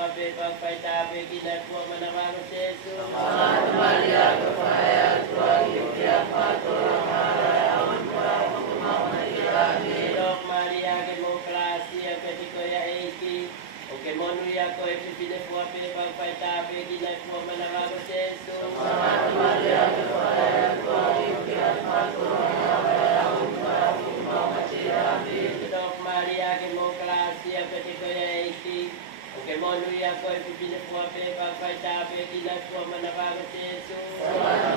fuape Fai'aho kina fua manawaro sesu. Santa Maria que Fai'aho que matora Maria Dok Maria que mo gracia que te coia eiki. O que monu ia koe pipine fuape Fai'aho kina fua manawaro sesu. Santa Maria que Fai'aho que matora Dok Maria que mo gracia que te coia eiki. O que monu ia koe pipine fuape Fai'aho kina fua manawaro sesu. Santa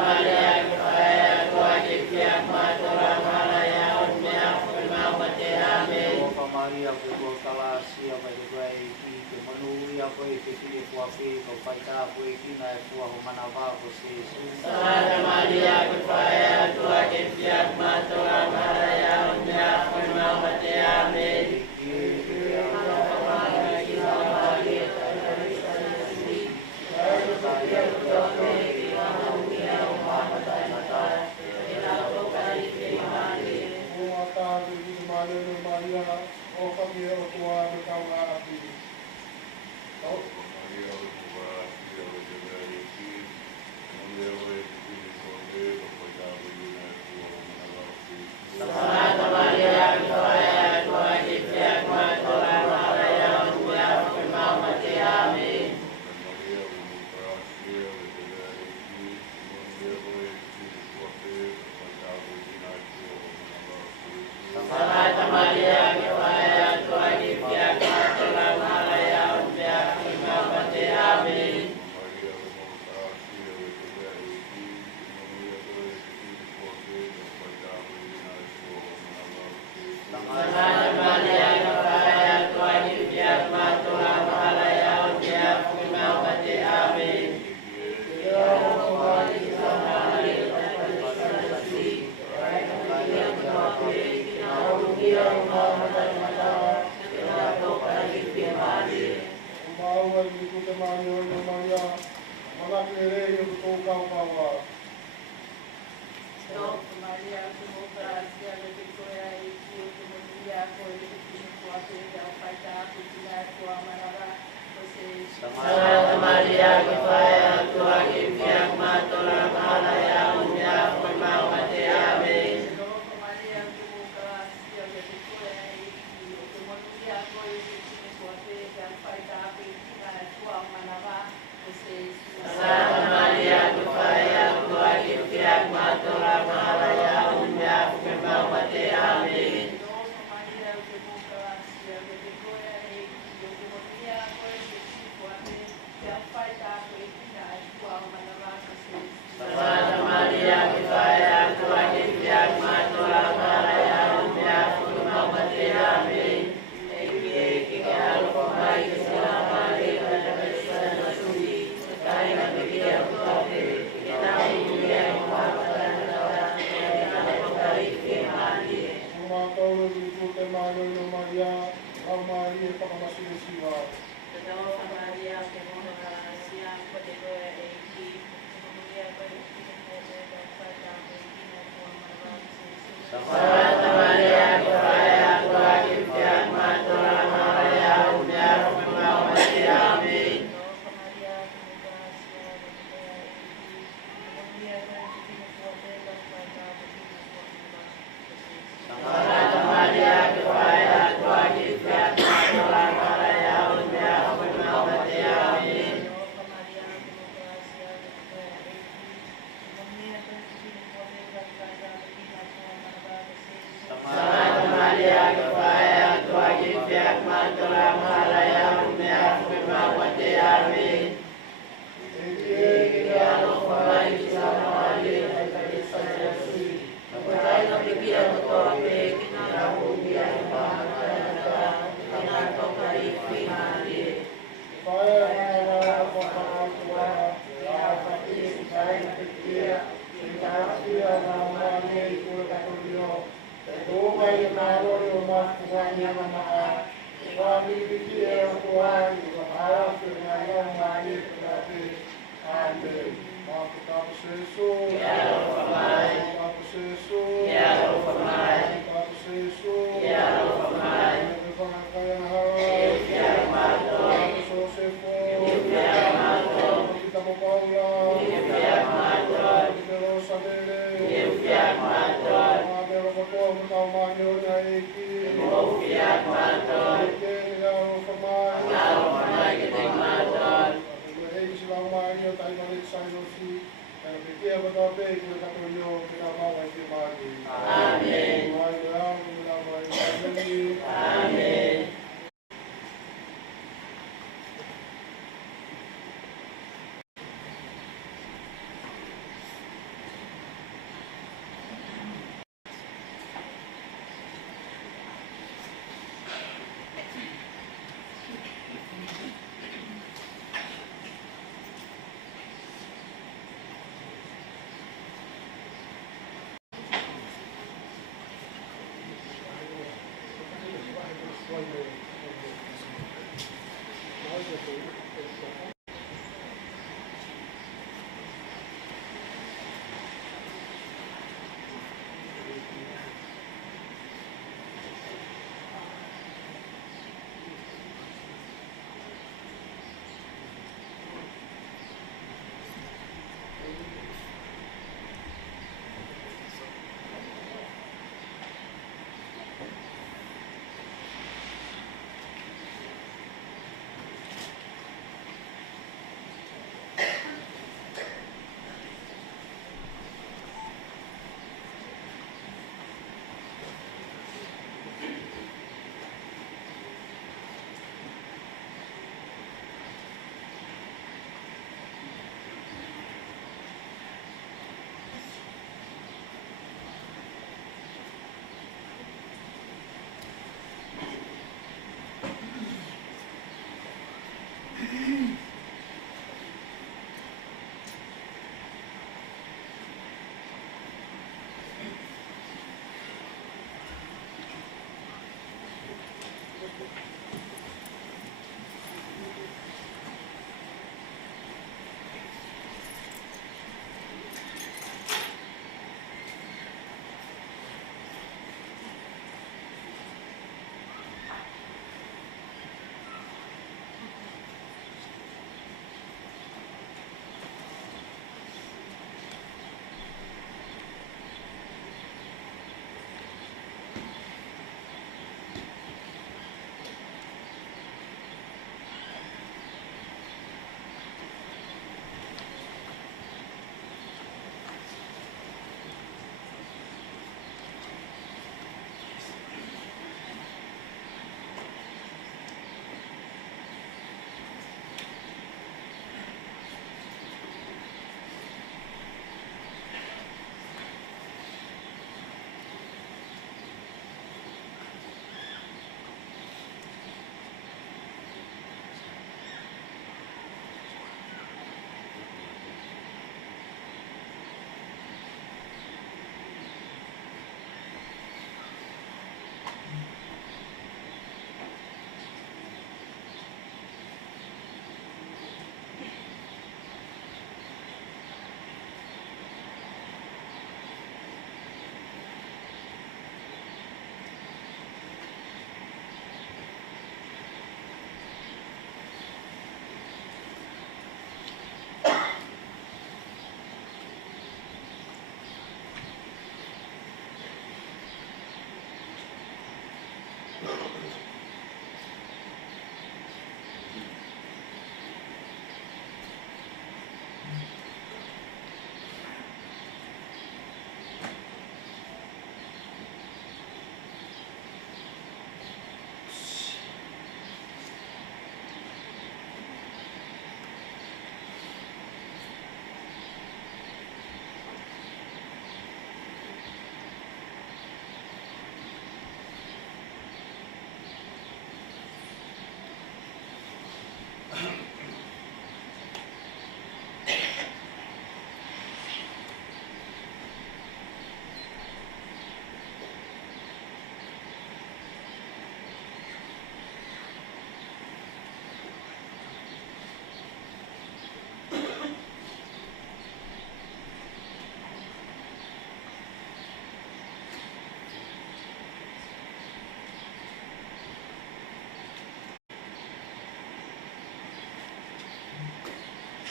Maria que Fai'aho que matora Maria Fai'aho Faka'eiki. Tadawfa Maria ke moha sia ko te koe e ki Maria ko te ko te ka ta me ki na ko ma Santa Maria, Fai'aho, Fiema'u, Maria, Amen. Santa Maria, Fai'aho, Fiema'u, Maria, Amen. Santa Maria, Fai'aho, Fiema'u, Maria, Amen. Faka'eiki sama ali Taipaleti Sailosi. Pakai na bibia mo to ape kinakabubia yung mga kaya Faka'eiki mali. Fai'aho Taipaleti Sailosi. Amen.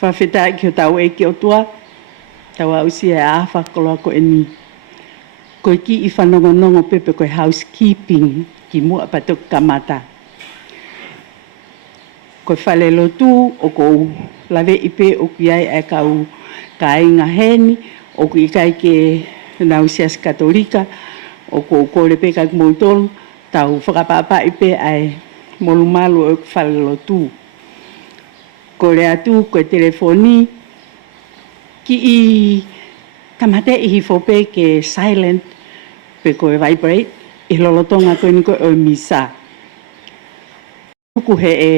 Faka'eiki o tau e ki o tua. Tau au si e a whakoloa ko e ni. Koe ki I whanongonongo pepe koe housekeeping ki mua patok kamata. Koe whale lotu o kou lawe ipe o ki ai e kau ka inga heni o ki kai ke nausias katolika o kou kore pe kak moutolu tau whakapapa ipe ai molumalu o whale lotu. Kore atu koe telefoni ki I tamate I hifope ke silent pe koe vibrate I lolotonga koe ni koe o misa. Kuku he e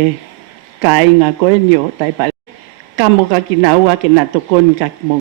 ka inga koe ni o Taipaleti. Kamo ka ki naua ke na tokoni kak mo.